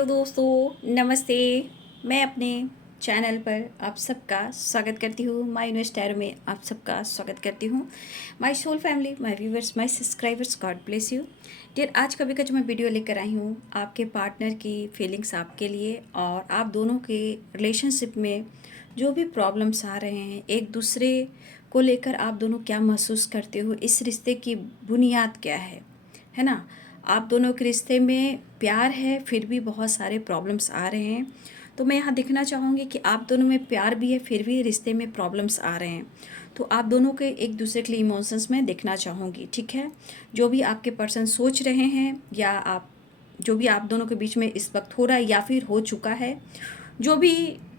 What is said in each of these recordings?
Hello दोस्तों, नमस्ते। मैं अपने चैनल पर आप सबका स्वागत करती हूँ। माय यूनिवर्स टैरो में आप सबका स्वागत करती हूँ। My soul family, my viewers, my subscribers, God bless you dear. आज का जो मैं वीडियो लेकर आई हूँ, आपके पार्टनर की फीलिंग्स आपके लिए और आप दोनों के रिलेशनशिप में जो भी प्रॉब्लम्स आ रहे हैं, एक दूसरे को लेकर आप दोनों क्या महसूस करते हो, इस रिश्ते की बुनियाद क्या है ना। आप दोनों के रिश्ते में प्यार है, फिर भी बहुत सारे प्रॉब्लम्स आ रहे हैं। तो मैं यहाँ देखना चाहूँगी कि आप दोनों में प्यार भी है, फिर भी रिश्ते में प्रॉब्लम्स आ रहे हैं। तो आप दोनों के एक दूसरे के लिए इमोशंस में देखना चाहूँगी, ठीक है। जो भी आपके पर्सन सोच रहे हैं या आप जो भी आप दोनों के बीच में इस वक्त हो रहा है या फिर हो चुका है, जो भी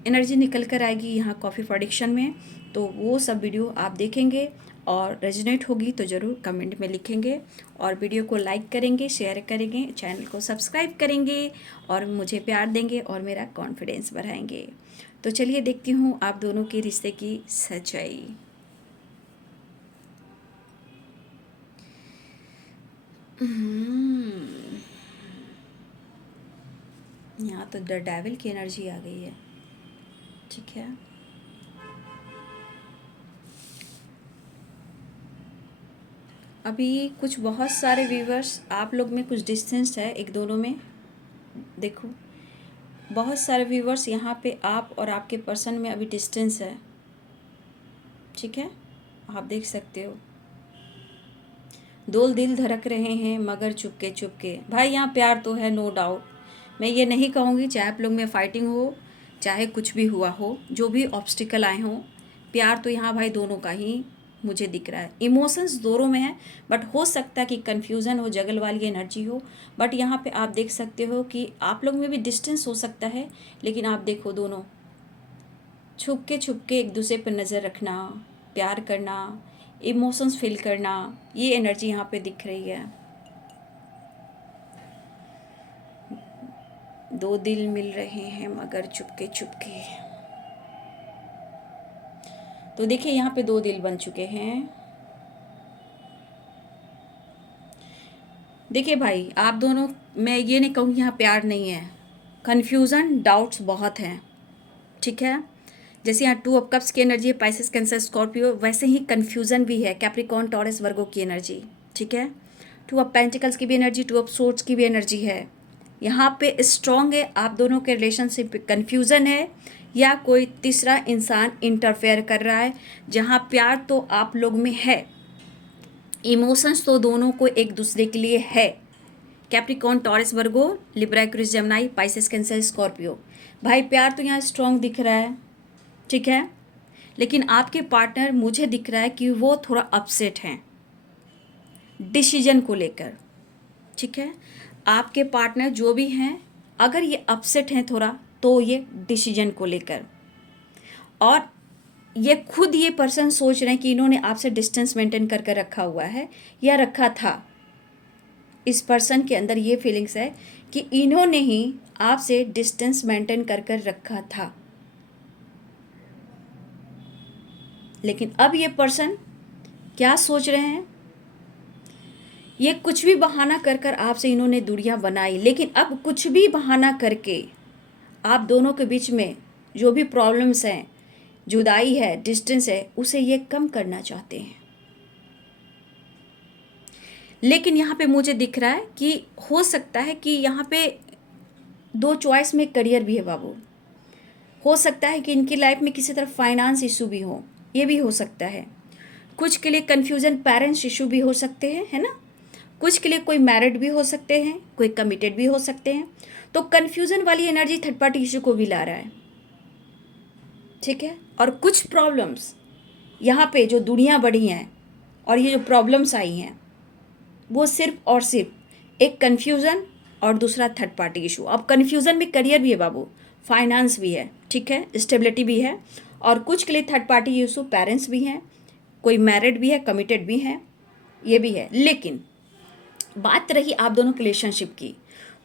एनर्जी निकल कर आएगी यहाँ कॉफ़ी प्रोडिक्शन में, तो वो सब वीडियो आप देखेंगे और रेजोनेट होगी तो ज़रूर कमेंट में लिखेंगे और वीडियो को लाइक करेंगे, शेयर करेंगे, चैनल को सब्सक्राइब करेंगे और मुझे प्यार देंगे और मेरा कॉन्फिडेंस बढ़ाएंगे। तो चलिए देखती हूँ आप दोनों के रिश्ते की सच्चाई। यहाँ तो द डेविल की एनर्जी आ गई है, ठीक है। अभी कुछ बहुत सारे व्यूवर्स आप लोग में कुछ डिस्टेंस है एक दोनों में। देखो, बहुत सारे व्यूवर्स यहाँ पे आप और आपके पर्सन में अभी डिस्टेंस है, ठीक है। आप देख सकते हो, दो दिल धड़क रहे हैं मगर चुपके चुपके। भाई यहाँ प्यार तो है, नो डाउट। मैं ये नहीं कहूँगी चाहे आप लोग में फाइटिंग हो, चाहे कुछ भी हुआ हो, जो भी ऑब्स्टिकल आए हों, प्यार तो यहाँ भाई दोनों का ही मुझे दिख रहा है। इमोशंस दोनों में है, बट हो सकता है कि कन्फ्यूज़न हो, जगल वाली एनर्जी हो। बट यहाँ पे आप देख सकते हो कि आप लोग में भी डिस्टेंस हो सकता है, लेकिन आप देखो दोनों छुप के एक दूसरे पर नज़र रखना, प्यार करना, इमोशंस फील करना, ये एनर्जी यहाँ पे दिख रही है। दो दिल मिल रहे हैं मगर चुपके चुपके। तो देखिए यहाँ पे दो दिल बन चुके हैं। देखिए भाई, आप दोनों, मैं ये नहीं कहूँगी यहाँ प्यार नहीं है, कन्फ्यूज़न, डाउट्स बहुत हैं, ठीक है। जैसे यहाँ टू ऑफ कप्स की एनर्जी है, पाइसेस, कैंसर, स्कॉर्पियो, वैसे ही कन्फ्यूज़न भी है, कैप्रिकॉर्न, टॉरस, वर्गो की एनर्जी, ठीक है। टू ऑफ पेंटिकल्स की भी एनर्जी, टू ऑफ सोर्ड्स की भी एनर्जी है। यहाँ पे स्ट्रॉन्ग है, आप दोनों के रिलेशनशिप पे कन्फ्यूज़न है या कोई तीसरा इंसान इंटरफेयर कर रहा है। जहाँ प्यार तो आप लोग में है, इमोशंस तो दोनों को एक दूसरे के लिए है। Capricorn, Taurus, Virgo, Libra, Aquarius, Gemini, Pisces, Cancer, Scorpio. भाई प्यार तो यहाँ स्ट्रॉन्ग दिख रहा है, ठीक है। लेकिन आपके पार्टनर मुझे दिख रहा है कि वो थोड़ा अपसेट हैं डिसीजन को लेकर, ठीक है। आपके पार्टनर जो भी हैं, अगर ये अपसेट हैं थोड़ा, तो ये डिसीजन को लेकर, और ये खुद ये पर्सन सोच रहे हैं कि इन्होंने आपसे डिस्टेंस मेंटेन करके रखा हुआ है या रखा था। इस पर्सन के अंदर ये फीलिंग्स है कि इन्होंने ही आपसे डिस्टेंस मेंटेन कर रखा था। लेकिन अब ये पर्सन क्या सोच रहे हैं, ये कुछ भी बहाना कर आपसे इन्होंने दूरियां बनाई, लेकिन अब कुछ भी बहाना करके आप दोनों के बीच में जो भी प्रॉब्लम्स हैं, जुदाई है, डिस्टेंस है, उसे ये कम करना चाहते हैं। लेकिन यहाँ पे मुझे दिख रहा है कि हो सकता है कि यहाँ पे दो चॉइस में करियर भी है बाबू। हो सकता है कि इनकी लाइफ में किसी तरह फाइनेंस इशू भी हो, ये भी हो सकता है। कुछ के लिए कन्फ्यूजन, पेरेंट्स इशू भी हो सकते हैं, है ना। कुछ के लिए कोई मैरिड भी हो सकते हैं, कोई कमिटेड भी हो सकते हैं। तो कन्फ्यूजन वाली एनर्जी थर्ड पार्टी इशू को भी ला रहा है, ठीक है। और कुछ प्रॉब्लम्स यहाँ पे जो दुनिया बढ़ी हैं और ये जो प्रॉब्लम्स आई हैं, वो सिर्फ और सिर्फ एक कन्फ्यूज़न और दूसरा थर्ड पार्टी इशू। अब कन्फ्यूज़न में करियर भी है बाबू, फाइनेंस भी है, ठीक है, स्टेबिलिटी भी है। और कुछ के लिए थर्ड पार्टी इशू पेरेंट्स भी हैं, कोई मैरिड भी है, कमिटेड भी है, ये भी है। लेकिन बात रही आप दोनों के रिलेशनशिप की,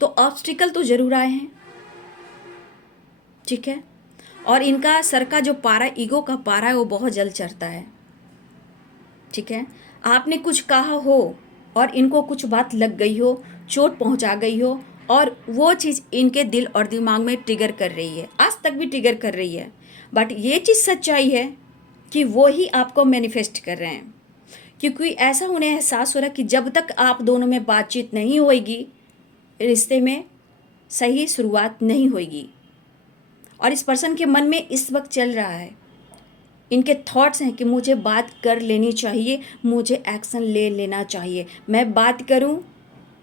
तो ऑब्स्टिकल तो ज़रूर आए हैं, ठीक है। और इनका सर का जो पारा, ईगो का पारा है, वो बहुत जल्द चढ़ता है, ठीक है। आपने कुछ कहा हो और इनको कुछ बात लग गई हो, चोट पहुंचा गई हो, और वो चीज़ इनके दिल और दिमाग में ट्रिगर कर रही है, आज तक भी ट्रिगर कर रही है। बट ये चीज़ सच्चाई है कि वो ही आपको मैनिफेस्ट कर रहे हैं, क्योंकि ऐसा उन्हें एहसास हो रहा है कि जब तक आप दोनों में बातचीत नहीं होएगी, रिश्ते में सही शुरुआत नहीं होएगी। और इस पर्सन के मन में इस वक्त चल रहा है, इनके थॉट्स हैं कि मुझे बात कर लेनी चाहिए, मुझे एक्शन ले लेना चाहिए। मैं बात करूं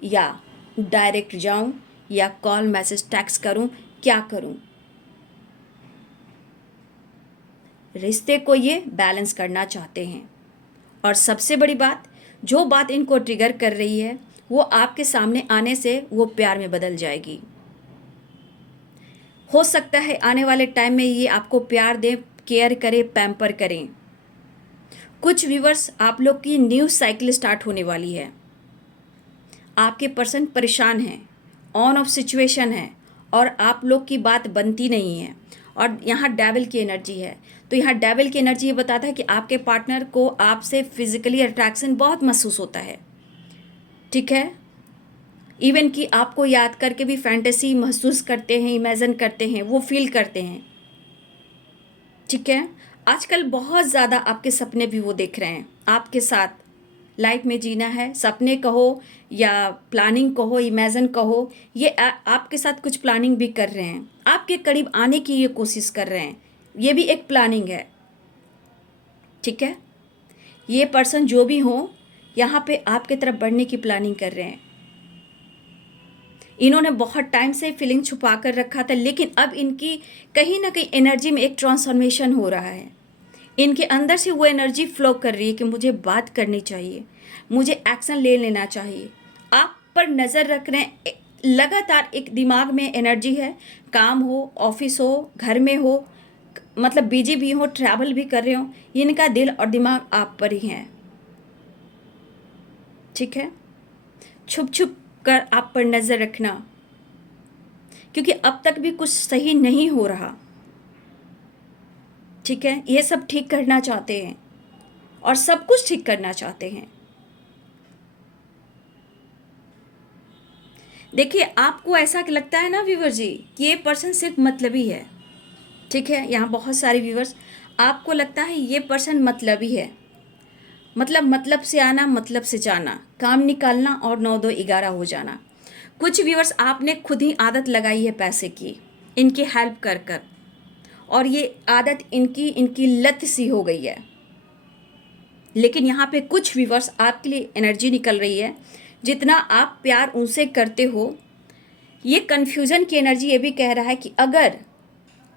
या डायरेक्ट जाऊं या कॉल मैसेज टैक्स करूं, क्या करूं? रिश्ते को ये बैलेंस करना चाहते हैं। और सबसे बड़ी बात, जो बात इनको ट्रिगर कर रही है वो आपके सामने आने से वो प्यार में बदल जाएगी। हो सकता है आने वाले टाइम में ये आपको प्यार दें, केयर करें, पैम्पर करें। कुछ व्यूवर्स, आप लोग की न्यू साइकिल स्टार्ट होने वाली है। आपके पर्सन परेशान हैं, ऑन ऑफ सिचुएशन है और आप लोग की बात बनती नहीं है। और यहाँ डेविल की एनर्जी है, तो यहाँ डेविल की एनर्जी ये बताता है कि आपके पार्टनर को आपसे फिजिकली अट्रैक्शन बहुत महसूस होता है, ठीक है। इवन कि आपको याद करके भी फैंटेसी महसूस करते हैं, इमेजिन करते हैं, वो फील करते हैं, ठीक है। आजकल बहुत ज़्यादा आपके सपने भी वो देख रहे हैं, आपके साथ लाइफ में जीना है। सपने कहो या प्लानिंग कहो, इमेजिन कहो, ये आपके साथ कुछ प्लानिंग भी कर रहे हैं, आपके करीब आने की ये कोशिश कर रहे हैं। ये भी एक प्लानिंग है, ठीक है। ये पर्सन जो भी हो, यहाँ पे आपके तरफ बढ़ने की प्लानिंग कर रहे हैं। इन्होंने बहुत टाइम से फीलिंग छुपा कर रखा था, लेकिन अब इनकी कहीं ना कहीं एनर्जी में एक ट्रांसफॉर्मेशन हो रहा है। इनके अंदर से वो एनर्जी फ्लो कर रही है कि मुझे बात करनी चाहिए, मुझे एक्शन ले लेना चाहिए। आप पर नज़र रख रहे हैं, लगातार एक दिमाग में एनर्जी है। काम हो, ऑफिस हो, घर में हो, मतलब बिजी भी हो, ट्रैवल भी कर रहे हो, इनका दिल और दिमाग आप पर ही है, ठीक है। छुप छुप कर आप पर नज़र रखना, क्योंकि अब तक भी कुछ सही नहीं हो रहा, ठीक है। ये सब ठीक करना चाहते हैं और सब कुछ ठीक करना चाहते हैं। देखिए, आपको ऐसा लगता है ना व्यूवर जी कि ये पर्सन सिर्फ मतलबी है, ठीक है। यहाँ बहुत सारे व्यूवर्स, आपको लगता है ये पर्सन मतलबी है, मतलब से आना, मतलब से जाना, काम निकालना और 9 2 11 हो जाना। कुछ व्यूवर्स, आपने खुद ही आदत लगाई है पैसे की, इनकी हेल्प कर कर, और ये आदत इनकी लत सी हो गई है। लेकिन यहाँ पे कुछ व्यूवर्स, आपके लिए एनर्जी निकल रही है, जितना आप प्यार उनसे करते हो, ये कन्फ्यूज़न की एनर्जी ये भी कह रहा है कि अगर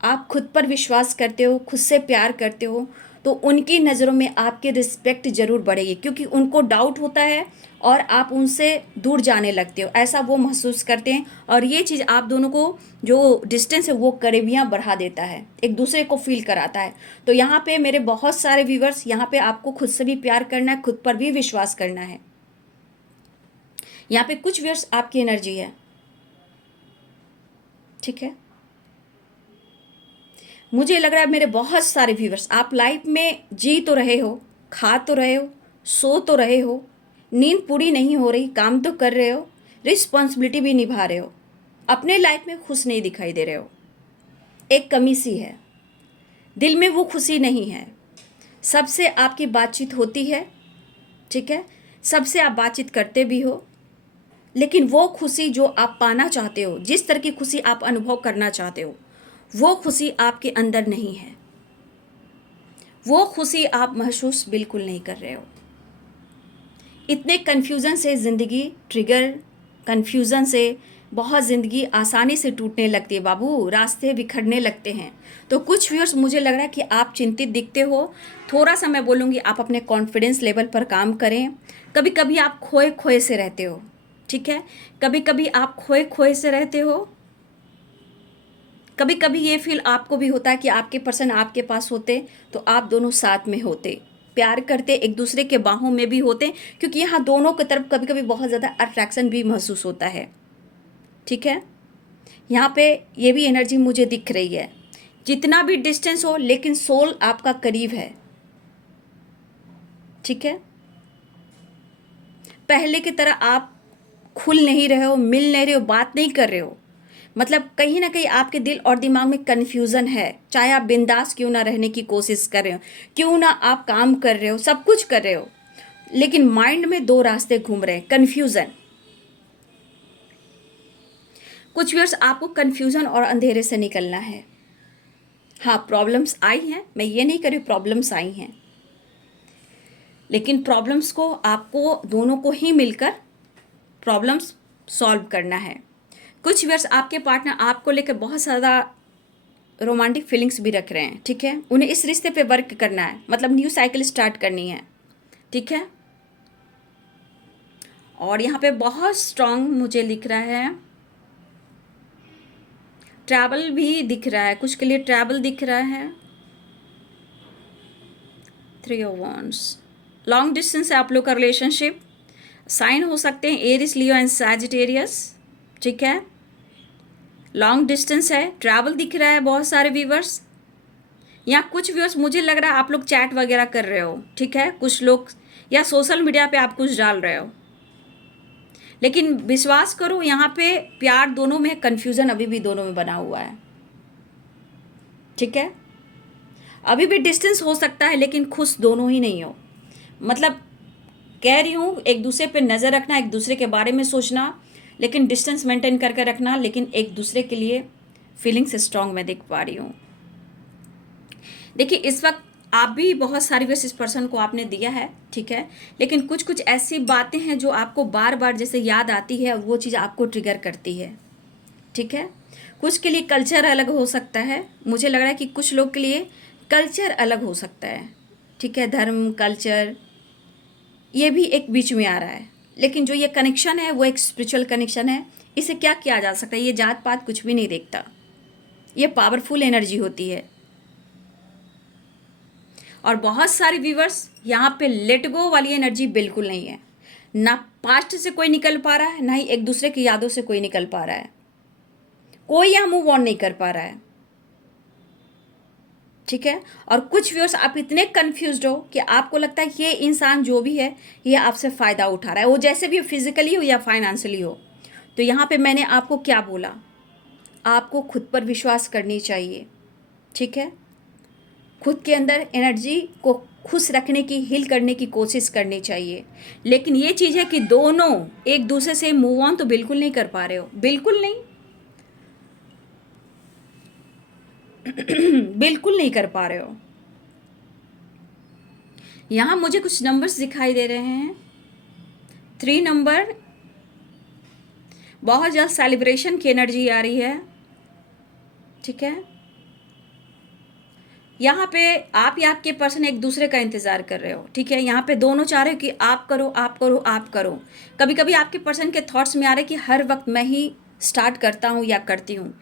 आप खुद पर विश्वास करते हो, खुद से प्यार करते हो, तो उनकी नज़रों में आपकी रिस्पेक्ट ज़रूर बढ़ेगी, क्योंकि उनको डाउट होता है और आप उनसे दूर जाने लगते हो, ऐसा वो महसूस करते हैं। और ये चीज़ आप दोनों को जो डिस्टेंस है वो करीबियाँ बढ़ा देता है, एक दूसरे को फील कराता है। तो यहाँ पे मेरे बहुत सारे व्यूवर्स, यहाँ पे आपको खुद से भी प्यार करना है, खुद पर भी विश्वास करना है। यहाँ पे कुछ व्यूवर्स आपकी एनर्जी है, ठीक है। मुझे लग रहा है मेरे बहुत सारे व्यूवर्स, आप लाइफ में जी तो रहे हो, खा तो रहे हो, सो तो रहे हो, नींद पूरी नहीं हो रही, काम तो कर रहे हो, रिस्पॉन्सिबिलिटी भी निभा रहे हो, अपने लाइफ में खुश नहीं दिखाई दे रहे हो। एक कमी सी है, दिल में वो खुशी नहीं है। सबसे आपकी बातचीत होती है, ठीक है, सबसे आप बातचीत करते भी हो, लेकिन वो खुशी जो आप पाना चाहते हो, जिस तरह की खुशी आप अनुभव करना चाहते हो, वो खुशी आपके अंदर नहीं है। वो खुशी आप महसूस बिल्कुल नहीं कर रहे हो। इतने कन्फ्यूज़न से ज़िंदगी ट्रिगर, कन्फ्यूज़न से बहुत ज़िंदगी आसानी से टूटने लगती है बाबू, रास्ते बिखरने लगते हैं। तो कुछ व्यूअर्स, मुझे लग रहा है कि आप चिंतित दिखते हो। थोड़ा सा मैं बोलूँगी, आप अपने कॉन्फिडेंस लेवल पर काम करें। कभी कभी आप खोए खोए से रहते हो, ठीक है, कभी कभी आप खोए खोए से रहते हो। कभी कभी ये फील आपको भी होता है कि आपके पर्सन आपके पास होते तो आप दोनों साथ में होते, प्यार करते, एक दूसरे के बाहों में भी होते, क्योंकि यहाँ दोनों की तरफ कभी कभी बहुत ज़्यादा अट्रैक्शन भी महसूस होता है, ठीक है। यहाँ पे ये भी एनर्जी मुझे दिख रही है, जितना भी डिस्टेंस हो लेकिन सोल आपका करीब है, ठीक है। पहले की तरह आप खुल नहीं रहे हो, मिल नहीं रहे हो, बात नहीं कर रहे हो, मतलब कहीं ना कहीं आपके दिल और दिमाग में कन्फ्यूज़न है। चाहे आप बिंदास क्यों ना रहने की कोशिश कर रहे हो, क्यों ना आप काम कर रहे हो, सब कुछ कर रहे हो, लेकिन माइंड में दो रास्ते घूम रहे हैं, कन्फ्यूज़न। कुछ व्यूअर्स, आपको कन्फ्यूज़न और अंधेरे से निकलना है। हाँ, प्रॉब्लम्स आई हैं, मैं ये नहीं कह रही प्रॉब्लम्स आई हैं, लेकिन प्रॉब्लम्स को आपको दोनों को ही मिलकर प्रॉब्लम्स सॉल्व करना है। कुछ व्यूअर्स, आपके पार्टनर आपको लेकर बहुत ज़्यादा रोमांटिक फीलिंग्स भी रख रहे हैं, ठीक है। उन्हें इस रिश्ते पे वर्क करना है, मतलब न्यू साइकिल स्टार्ट करनी है, ठीक है। और यहाँ पे बहुत स्ट्रांग मुझे लिख रहा है, ट्रैवल भी दिख रहा है, कुछ के लिए ट्रैवल दिख रहा है। 3 ऑफ वांड्स, लॉन्ग डिस्टेंस है आप लोग का रिलेशनशिप। साइन हो सकते हैं एरिस, लियो एंड सैजिटेरियस, ठीक है। लॉन्ग डिस्टेंस है, ट्रैवल दिख रहा है बहुत सारे व्यूवर्स। यहाँ कुछ व्यूवर्स मुझे लग रहा है आप लोग चैट वगैरह कर रहे हो, ठीक है, कुछ लोग, या सोशल मीडिया पे आप कुछ डाल रहे हो, लेकिन विश्वास करो यहाँ पे प्यार दोनों में, कन्फ्यूज़न अभी भी दोनों में बना हुआ है, ठीक है। अभी भी डिस्टेंस हो सकता है, लेकिन खुश दोनों ही नहीं हो। मतलब कह रही हूँ, एक दूसरे पे नज़र रखना, एक दूसरे के बारे में सोचना, लेकिन डिस्टेंस मेंटेन करके रखना, लेकिन एक दूसरे के लिए फीलिंग्स स्ट्रांग मैं देख पा रही हूँ। देखिए, इस वक्त आप भी बहुत सारी वेस इस पर्सन को आपने दिया है, ठीक है, लेकिन कुछ कुछ ऐसी बातें हैं जो आपको बार बार जैसे याद आती है, वो चीज़ आपको ट्रिगर करती है, ठीक है। कुछ के लिए कल्चर अलग हो सकता है, मुझे लग रहा है कि कुछ लोग के लिए कल्चर अलग हो सकता है, ठीक है, धर्म, कल्चर, ये भी एक बीच में आ रहा है, लेकिन जो ये कनेक्शन है वो एक स्पिरिचुअल कनेक्शन है। इसे क्या किया जा सकता है, ये जात पात कुछ भी नहीं देखता, ये पावरफुल एनर्जी होती है। और बहुत सारे व्यूवर्स यहाँ पे लेट गो वाली एनर्जी बिल्कुल नहीं है, ना पास्ट से कोई निकल पा रहा है, ना ही एक दूसरे की यादों से कोई निकल पा रहा है, कोई यहाँ मूव ऑन नहीं कर पा रहा है, ठीक है। और कुछ व्यूअर्स आप इतने कंफ्यूज्ड हो कि आपको लगता है कि ये इंसान जो भी है ये आपसे फ़ायदा उठा रहा है, वो जैसे भी फिजिकली हो या फाइनेंशियली हो। तो यहाँ पे मैंने आपको क्या बोला, आपको खुद पर विश्वास करनी चाहिए, ठीक है। खुद के अंदर एनर्जी को खुश रखने की, हील करने की कोशिश करनी चाहिए, लेकिन ये चीज़ है कि दोनों एक दूसरे से मूव ऑन तो बिल्कुल नहीं कर पा रहे हो, बिल्कुल नहीं बिल्कुल नहीं कर पा रहे हो। यहाँ मुझे कुछ नंबर्स दिखाई दे रहे हैं, 3 नंबर, बहुत ज़्यादा सेलिब्रेशन की एनर्जी आ रही है, ठीक है। यहाँ पे आप या आपके पर्सन एक दूसरे का इंतज़ार कर रहे हो, ठीक है। यहाँ पे दोनों चाह रहे हो कि आप करो, आप करो, आप करो। कभी कभी आपके पर्सन के थॉट्स में आ रहे हैं कि हर वक्त मैं ही स्टार्ट करता हूँ या करती हूँ,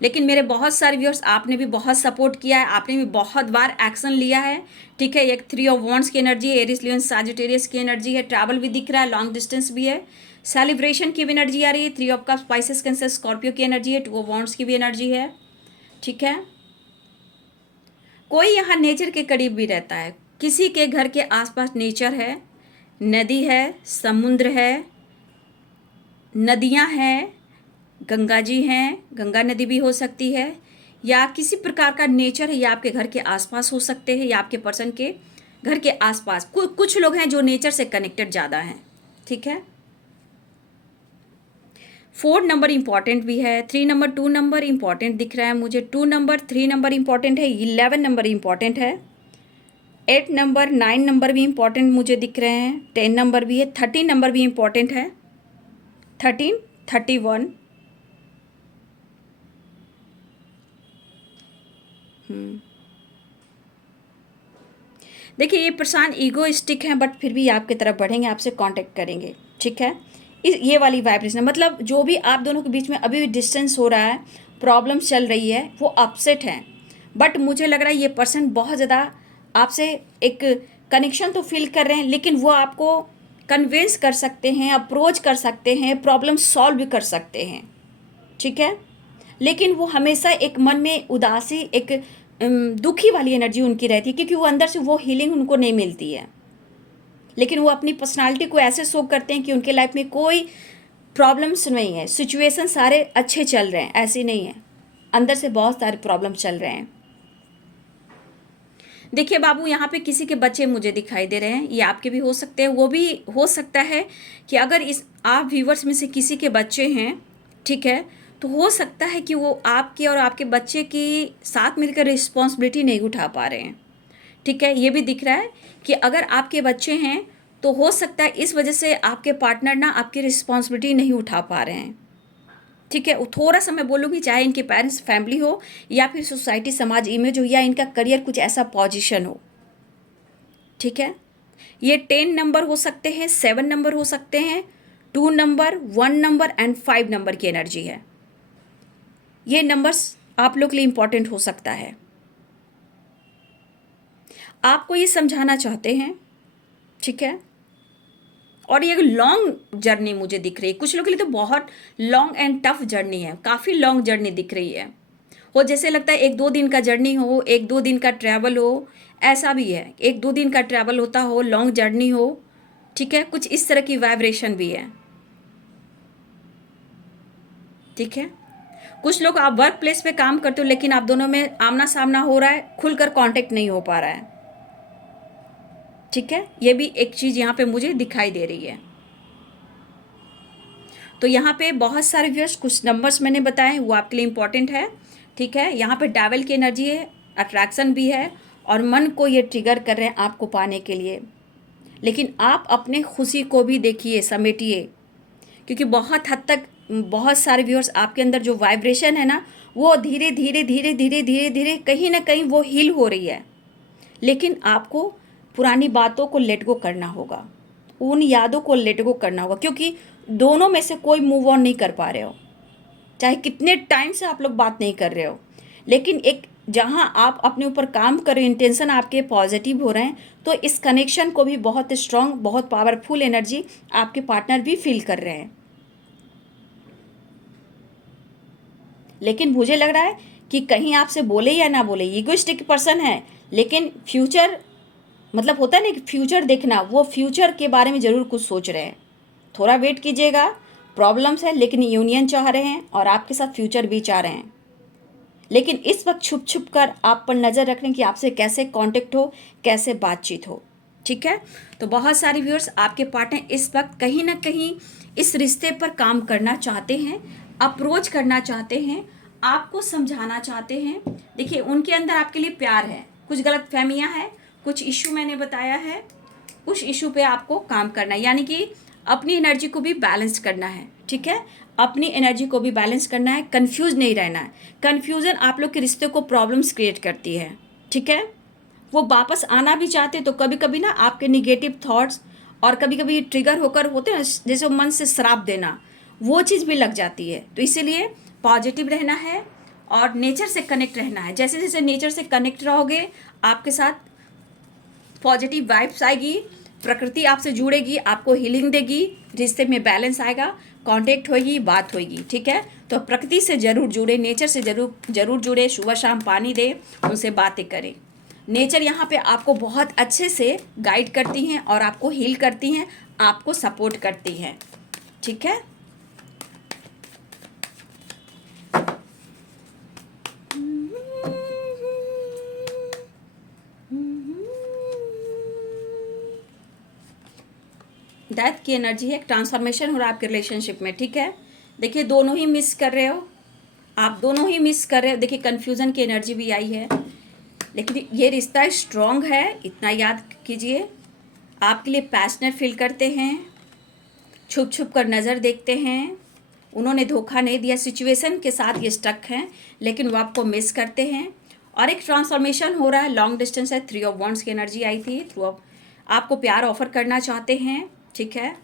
लेकिन मेरे बहुत सारे व्यूअर्स, आपने भी बहुत सपोर्ट किया है, आपने भी बहुत बार एक्शन लिया है, ठीक है। एक 3 ऑफ वांड्स की एनर्जी है, एरिस, लियो, सैजिटेरियस की एनर्जी है, ट्रैवल भी दिख रहा है, लॉन्ग डिस्टेंस भी है, सेलिब्रेशन की भी एनर्जी आ रही है, 3 of cups, spices, cancer, Scorpio की एनर्जी है, 2 ऑफ वांड्स की भी एनर्जी है, ठीक है। कोई यहाँ नेचर के करीब भी रहता है, किसी के घर के आसपास नेचर है, नदी है, समुद्र है, नदियाँ हैं, गंगा जी हैं, गंगा नदी भी हो सकती है, या किसी प्रकार का नेचर है, या आपके घर के आसपास हो सकते हैं, या आपके पर्सन के घर के आसपास कुछ लोग हैं जो नेचर से कनेक्टेड ज़्यादा हैं, ठीक है। 4 नंबर इंपॉर्टेंट भी है, 3 नंबर, 2 नंबर इंपॉर्टेंट दिख रहा है मुझे, 2 नंबर, 3 नंबर इंपॉर्टेंट है, 11 नंबर इंपॉर्टेंट है, 8 नंबर, 9 नंबर भी इंपॉर्टेंट मुझे दिख रहे हैं, 10 नंबर भी है, 13 नंबर भी इंपॉर्टेंट है, 13, 31, देखिए ये पर्सन ईगोइस्टिक हैं, बट फिर भी आपकी तरफ बढ़ेंगे, आपसे कांटेक्ट करेंगे, ठीक है। ये वाली वाइब्रेशन, मतलब जो भी आप दोनों के बीच में अभी भी डिस्टेंस हो रहा है, प्रॉब्लम्स चल रही है, वो अपसेट हैं, बट मुझे लग रहा है ये पर्सन बहुत ज़्यादा आपसे एक कनेक्शन तो फील कर रहे हैं, लेकिन वो आपको कन्विंस कर सकते हैं, अप्रोच कर सकते हैं, प्रॉब्लम सॉल्व भी कर सकते हैं, ठीक है। लेकिन वो हमेशा एक मन में उदासी, एक दुखी वाली एनर्जी उनकी रहती है, क्योंकि वो अंदर से वो हीलिंग उनको नहीं मिलती है, लेकिन वो अपनी पर्सनालिटी को ऐसे शो करते हैं कि उनके लाइफ में कोई प्रॉब्लम्स नहीं है, सिचुएशन सारे अच्छे चल रहे हैं, ऐसे नहीं है, अंदर से बहुत सारे प्रॉब्लम चल रहे हैं। देखिए बाबू, यहाँ पे किसी के बच्चे मुझे दिखाई दे रहे हैं, ये आपके भी हो सकते हैं, वो भी हो सकता है कि अगर इस आप व्यूवर्स में से किसी के बच्चे हैं, ठीक है, तो हो सकता है कि वो आपके और आपके बच्चे की साथ मिलकर रिस्पॉन्सिबिलिटी नहीं उठा पा रहे हैं, ठीक है। ये भी दिख रहा है कि अगर आपके बच्चे हैं तो हो सकता है इस वजह से आपके पार्टनर ना आपकी रिस्पॉन्सिबिलिटी नहीं उठा पा रहे हैं, ठीक है। वो थोड़ा सा मैं बोलूँगी, चाहे इनके पेरेंट्स फैमिली हो या फिर सोसाइटी समाज इमेज हो या इनका करियर कुछ ऐसा पोजीशन हो, ठीक है। ये 10 नंबर हो सकते हैं, 7 नंबर हो सकते हैं, 2 नंबर, 1 नंबर एंड 5 नंबर की एनर्जी है। ये नंबर्स आप लोग के लिए इंपॉर्टेंट हो सकता है। आपको ये समझाना चाहते हैं, ठीक है। और ये लॉन्ग जर्नी मुझे दिख रही है, कुछ लोगों के लिए तो बहुत लॉन्ग एंड टफ जर्नी है, काफ़ी लॉन्ग जर्नी दिख रही है। वो जैसे लगता है 1-2 दिन का जर्नी हो, 1-2 दिन का ट्रैवल हो, ऐसा भी है, 1-2 दिन का ट्रैवल होता हो, लॉन्ग जर्नी हो, ठीक है, कुछ इस तरह की वाइब्रेशन भी है, ठीक है। कुछ लोग आप वर्क प्लेस पे काम करते हो लेकिन आप दोनों में आमना सामना हो रहा है, खुलकर कांटेक्ट नहीं हो पा रहा है, ठीक है। ये भी एक चीज़ यहाँ पे मुझे दिखाई दे रही है। तो यहाँ पे बहुत सारे व्यूअर्स, कुछ नंबर्स मैंने बताए वो आपके लिए इंपॉर्टेंट है, ठीक है। यहाँ पे डेविल की एनर्जी है, अट्रैक्शन भी है और मन को ये ट्रिगर कर रहे हैं आपको पाने के लिए, लेकिन आप अपने खुशी को भी देखिए, समेटिए, क्योंकि बहुत हद तक बहुत सारे व्यूअर्स आपके अंदर जो वाइब्रेशन है ना, वो धीरे धीरे धीरे धीरे धीरे धीरे कहीं ना कहीं वो हील हो रही है, लेकिन आपको पुरानी बातों को लेट गो करना होगा, उन यादों को लेट गो करना होगा, क्योंकि दोनों में से कोई मूव ऑन नहीं कर पा रहे हो, चाहे कितने टाइम से आप लोग बात नहीं कर रहे हो, लेकिन एक जहां आप अपने ऊपर काम कर रहे हो, इंटेंशन आपके पॉजिटिव हो रहे हैं, तो इस कनेक्शन को भी बहुत स्ट्रांग, बहुत पावरफुल एनर्जी आपके पार्टनर भी फील कर रहे हैं। लेकिन मुझे लग रहा है कि कहीं आपसे बोले या ना बोले, ईगोइस्टिक पर्सन है, लेकिन फ्यूचर मतलब होता है ना कि फ्यूचर देखना, वो फ्यूचर के बारे में ज़रूर कुछ सोच रहे हैं। थोड़ा वेट कीजिएगा, प्रॉब्लम्स है लेकिन यूनियन चाह रहे हैं और आपके साथ फ्यूचर भी चाह रहे हैं, लेकिन इस वक्त छुप छुप कर आप पर नज़र रख रहे हैं कि आपसे कैसे कांटेक्ट हो, कैसे बातचीत हो, ठीक है। तो बहुत सारे व्यूअर्स, आपके पार्टनर इस वक्त कहीं ना कहीं इस रिश्ते पर काम करना चाहते हैं, अप्रोच करना चाहते हैं, आपको समझाना चाहते हैं। देखिए, उनके अंदर आपके लिए प्यार है, कुछ गलत फहमियाँ हैं, कुछ इशू मैंने बताया है, कुछ इशू पे आपको काम करना है, यानी कि अपनी एनर्जी को भी बैलेंस करना है, ठीक है। अपनी एनर्जी को भी बैलेंस करना है, कंफ्यूज नहीं रहना है। कन्फ्यूज़न आप लोग के रिश्ते को प्रॉब्लम्स क्रिएट करती है, ठीक है। वो वापस आना भी चाहते तो कभी कभी ना आपके निगेटिव थॉट्स और कभी कभी ट्रिगर होकर होते हैं, जैसे मन से श्राप देना, वो चीज़ भी लग जाती है। तो इसीलिए पॉजिटिव रहना है और नेचर से कनेक्ट रहना है। जैसे जैसे नेचर से कनेक्ट रहोगे, आपके साथ पॉजिटिव वाइब्स आएगी, प्रकृति आपसे जुड़ेगी, आपको हीलिंग देगी, रिश्ते में बैलेंस आएगा, कांटेक्ट होगी, बात होगी, ठीक है। तो प्रकृति से ज़रूर जुड़े, नेचर से ज़रूर जुड़े, सुबह शाम पानी दे, उनसे बातें करें। नेचर यहाँ पे आपको बहुत अच्छे से गाइड करती हैं और आपको हील करती हैं, आपको सपोर्ट करती हैं, ठीक है। डेथ की एनर्जी है, ट्रांसफॉर्मेशन हो रहा है आपके रिलेशनशिप में, ठीक है। देखिए, दोनों ही मिस कर रहे हो, आप दोनों ही मिस कर रहे हो। देखिए, कन्फ्यूज़न की एनर्जी भी आई है, लेकिन ये रिश्ता स्ट्रॉन्ग है, इतना याद कीजिए। आपके लिए पैशनेट फील करते हैं, छुप छुप कर नज़र देखते हैं, उन्होंने धोखा नहीं दिया, सिचुएशन के साथ ये स्टक हैं, लेकिन वो आपको मिस करते हैं। और एक ट्रांसफॉर्मेशन हो रहा है, लॉन्ग डिस्टेंस है, 3 ऑफ वॉन्ड्स की एनर्जी आई थी, थ्रू ऑफ आपको प्यार ऑफर करना चाहते हैं, ठीक है।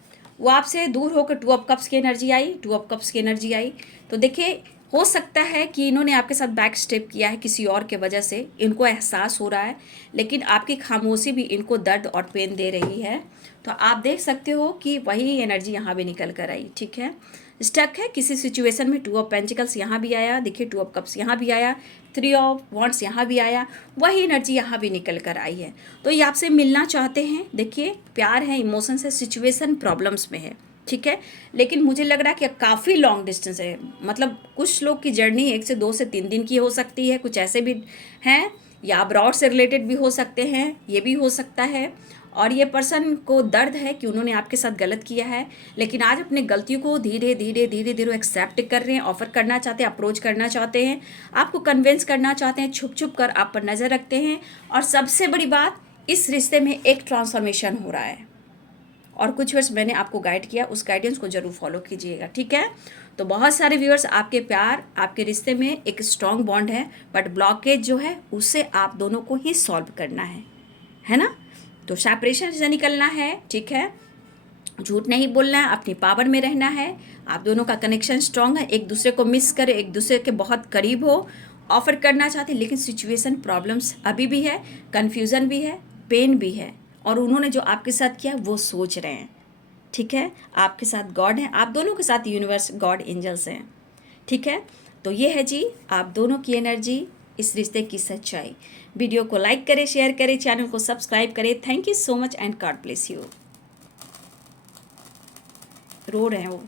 वो आपसे दूर होकर 2 ऑफ कप्स की एनर्जी आई, 2 ऑफ कप्स की एनर्जी आई। तो देखिए, हो सकता है कि इन्होंने आपके साथ बैक स्टेप किया है किसी और के वजह से, इनको एहसास हो रहा है, लेकिन आपकी खामोशी भी इनको दर्द और पेन दे रही है। तो आप देख सकते हो कि वही एनर्जी यहाँ भी निकल कर आई, ठीक है। स्टक है किसी सिचुएशन में, 2 ऑफ पेंटिकल्स यहाँ भी आया, देखिए 2 ऑफ कप्स यहाँ भी आया, 3 ऑफ वॉन्ड्स यहाँ भी आया, वही एनर्जी यहाँ भी निकल कर आई है। तो ये आपसे मिलना चाहते हैं, देखिए प्यार है, इमोशंस है, सिचुएशन प्रॉब्लम्स में है, ठीक है। लेकिन मुझे लग रहा है कि काफ़ी लॉन्ग डिस्टेंस है, मतलब कुछ लोग की जर्नी 1 से 2 से 3 दिन की हो सकती है, कुछ ऐसे भी हैं, या अब्रॉड से रिलेटेड भी हो सकते हैं, ये भी हो सकता है। और ये पर्सन को दर्द है कि उन्होंने आपके साथ गलत किया है, लेकिन आज अपनी गलतियों को धीरे धीरे धीरे धीरे एक्सेप्ट कर रहे हैं, ऑफर करना चाहते हैं, अप्रोच करना चाहते हैं, आपको कन्विंस करना चाहते हैं, छुप छुप कर आप पर नज़र रखते हैं। और सबसे बड़ी बात, इस रिश्ते में एक ट्रांसफॉर्मेशन हो रहा है, और कुछ वर्ष मैंने आपको गाइड किया, उस गाइडेंस को ज़रूर फॉलो कीजिएगा, ठीक है। तो बहुत सारे व्यूअर्स, आपके प्यार, आपके रिश्ते में एक स्ट्रॉन्ग बॉन्ड है, बट ब्लॉकेज जो है उसे आप दोनों को ही सॉल्व करना है ना। तो सेपरेशन से निकलना है, ठीक है, झूठ नहीं बोलना है, अपनी पावर में रहना है, आप दोनों का कनेक्शन स्ट्रॉन्ग है, एक दूसरे को मिस करे, एक दूसरे के बहुत करीब हो, ऑफर करना चाहते हैं, लेकिन सिचुएशन प्रॉब्लम्स अभी भी है, कन्फ्यूज़न भी है, पेन भी है, और उन्होंने जो आपके साथ किया वो सोच रहे हैं, ठीक है। आपके साथ गॉड है, आप दोनों के साथ यूनिवर्स, गॉड, एंजल्स हैं, ठीक है। तो ये है जी आप दोनों की एनर्जी, इस रिश्ते की सच्चाई। वीडियो को लाइक करें, शेयर करें, चैनल को सब्सक्राइब करें। Thank you so much and God bless you. रो रहे हैं वो।